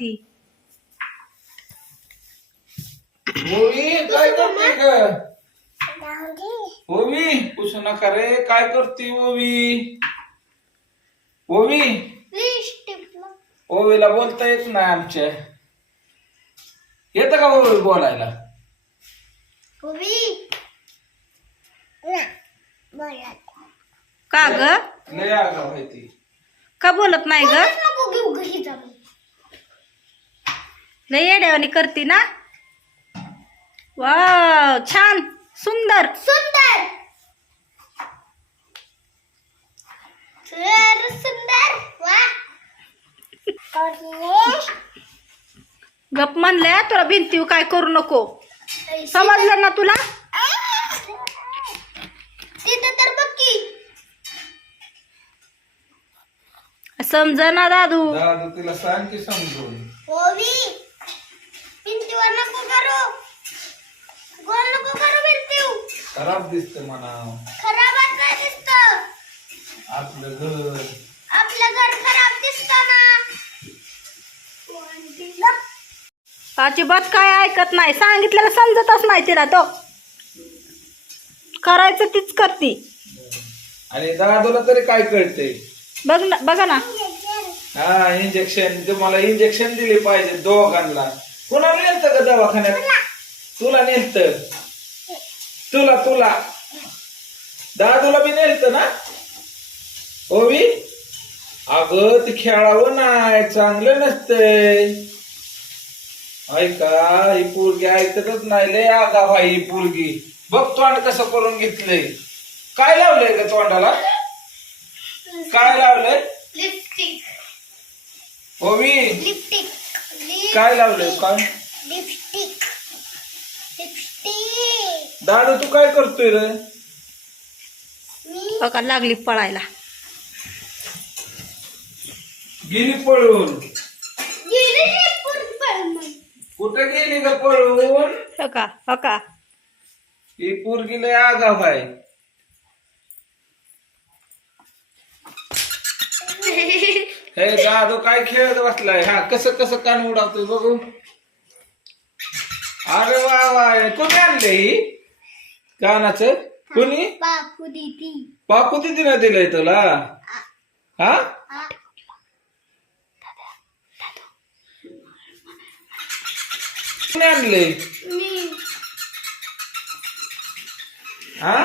ती. ओवी काय करते ग? ओवी पुसू नका रे. काय करते ओवी? ओवी ओवीला बोलता येत नाही आमच्या. येतं का ओवी बोलायला? का ग? लय आगाव आहे ती. का बोलत नाही ग? लय येड्यावानी करती ना. वाव छान सुंदर सुंदर सुंदर वा गप म्हणल्या तुला भिंतीवर काय करू नको. समजलं ना तुला? तिथे तर बघ समजा दादू. दादू तिला सांग की समजून. ओवी भिंतीवर नको करू गोल नको करू भिंतीवर खराब दिसत म्हणा खराब काय दिसतं आपलं घर. आपलं घर खराब दिसतं ना अजिबात काय ऐकत नाही. सांगितलेलं समजतच नाही तिला. तो करायचं तीच करती. आणि दादूला तरी काय कळतंय? बघा ना. हा इंजेक्शन. तुम्हाला इंजेक्शन दिले पाहिजे दोघांना. कुणाला नेलतं का दवाखान्यात? तुला नेलत. तुला दादूला बी नेलत ना ओवी? अगं ती खेळावं नाही चांगलं नसतंय. ऐका ही पोरगी ऐकतच नाही. लय आगाव आहे ही पोरगी. बघ तोंड कसं करून घेतलंय. काय लावलंय का तोंडाला? काय लावलंय लिपस्टिक ओवी? लिपस्टिक काय लावलंय? काय लिपस्टिक लिपस्टिक दादू तू काय करतोय रे? बघा लागली पळायला. गेली पळून. गेली पळून कुठे गेली ग पळून? हका ही पोरगी लय आगाव आहे. हे दादू काय खेळत बसलाय. हा कसं कसं कान उडावतोय बघू. अरे वा वा. कोणी आणले ही कानाचं? कोणी? पापू दीदी पाकू दिदीनं दिलंय तुला? हा कोणी आणले? मी हा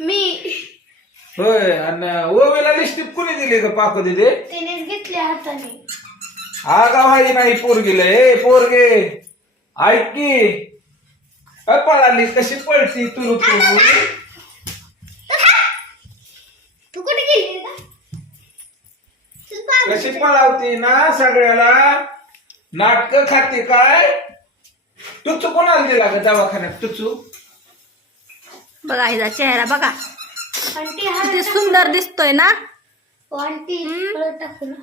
मी होय. आणि ओवेला लिस्टिप कोणी दिली का पाकू दिदी? तिने घेतल्या हाताने आगाव आहे नाही पोरगीला. ए पोरगे ऐक की. काय पळाली कशी पळती तू तू कुठे गेली कशी पळावती ना सगळ्याला. नाटक खाते काय? टुचू कोणाला दिला का दवाखान्यात? टुचू बघा हिचा चेहरा बघा आंटी किती सुंदर दिसतोय ना. आंटी टाकू ना